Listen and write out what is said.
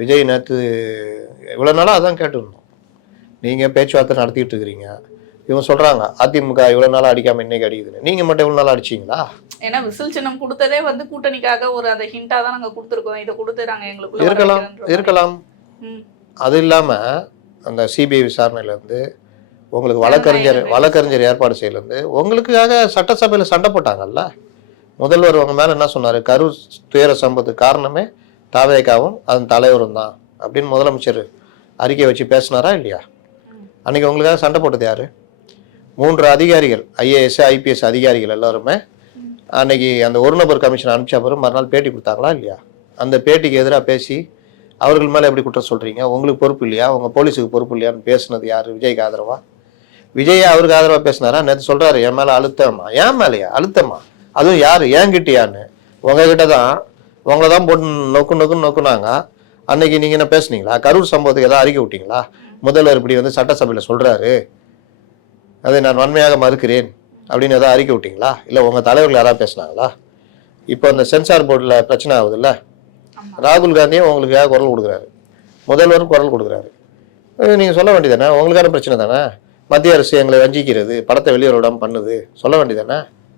விஜய் நேற்று இவ்வளோ நாளாக அதான் கேட்டுருந்தோம். நீங்கள் பேச்சுவார்த்தை நடத்திட்டு இருக்கிறீங்க, இவங்க சொல்கிறாங்க அதிமுக இவ்வளோ நாளாக அடிக்காமல் இன்னைக்கு அடிக்குதுன்னு. நீங்கள் மட்டும் இவ்வளோ நாளாக அடிச்சிங்களா? ஏன்னா விசில் சின்னம் கொடுத்ததே வந்து கூட்டணிக்காக ஒரு அந்த ஹிண்டா தான் நாங்கள் கொடுத்துருக்கோம். இதை கொடுத்து நாங்கள் எங்களுக்குள்ள இருக்கலாம். அது இல்லாமல் அந்த சிபிஐ விசாரணையிலேருந்து உங்களுக்கு வழக்கறிஞர் ஏற்பாடு செய்யலேருந்து உங்களுக்காக சட்டசபையில் சண்டை போட்டாங்கல்ல. முதல்வர் உங்க மேலே என்ன சொன்னார்? கரூர் துயர சம்பவத்துக்கு காரணமே தாவேகாவும் அதன் தலைவரும் தான் அப்படின்னு முதலமைச்சர் அறிக்கை வச்சு பேசினாரா இல்லையா? அன்றைக்கி உங்களுக்காக சண்டை போட்டது யார்? 3 அதிகாரிகள், ஐஏஎஸ் ஐபிஎஸ் அதிகாரிகள் எல்லாருமே அன்னைக்கு அந்த ஒரு நபர் கமிஷன் அனுப்பிச்ச அப்புறம் மறுநாள் பேட்டி கொடுத்தாங்களா இல்லையா? அந்த பேட்டிக்கு எதிராக பேசி அவர்கள் மேலே எப்படி குற்றம் சொல்கிறீங்க? உங்களுக்கு பொறுப்பு இல்லையா? உங்கள் போலீஸுக்கு பொறுப்பு இல்லையான்னு பேசுனது யார்? விஜய்க்கு ஆதரவா? விஜய் அவருக்கு ஆதரவாக பேசினாரா? நேற்று சொல்கிறாரு என் மேலே அழுத்தமா. ஏன் மேலேயா அழுத்தமா? அதுவும் யார்? ஏங்கிட்டியான்னு உங்ககிட்ட தான், உங்களை தான் போட்டு நொக்குனாங்க. அன்னைக்கு நீங்கள் என்ன பேசுனீங்களா? கரூர் சம்பவத்துக்கு எதாவது அறிக்கை விட்டீங்களா? முதல்வர் இப்படி வந்து சட்டசபையில் சொல்கிறாரு, அதை நான் வன்மையாக மறுக்கிறேன் அப்படின்னு எதாவது அறிக்கை விட்டீங்களா? இல்லை உங்கள் தலைவர்கள் யாராவது பேசுனாங்களா? இப்போ அந்த சென்சார் போர்டில் பிரச்சனை ஆகுதுல்ல, ராகுல் காந்தியும் உங்களுக்காக குரல் கொடுக்குறாரு, முதல்வரும் குரல் கொடுக்குறாரு. நீங்கள் சொல்ல வேண்டியதானே? உங்களுக்கான பிரச்சனை தானே, மத்திய அரசு எங்களை வஞ்சிக்கிறது, படத்தை வெளியே விடாமல் பண்ணுது, சொல்ல வேண்டியதானே?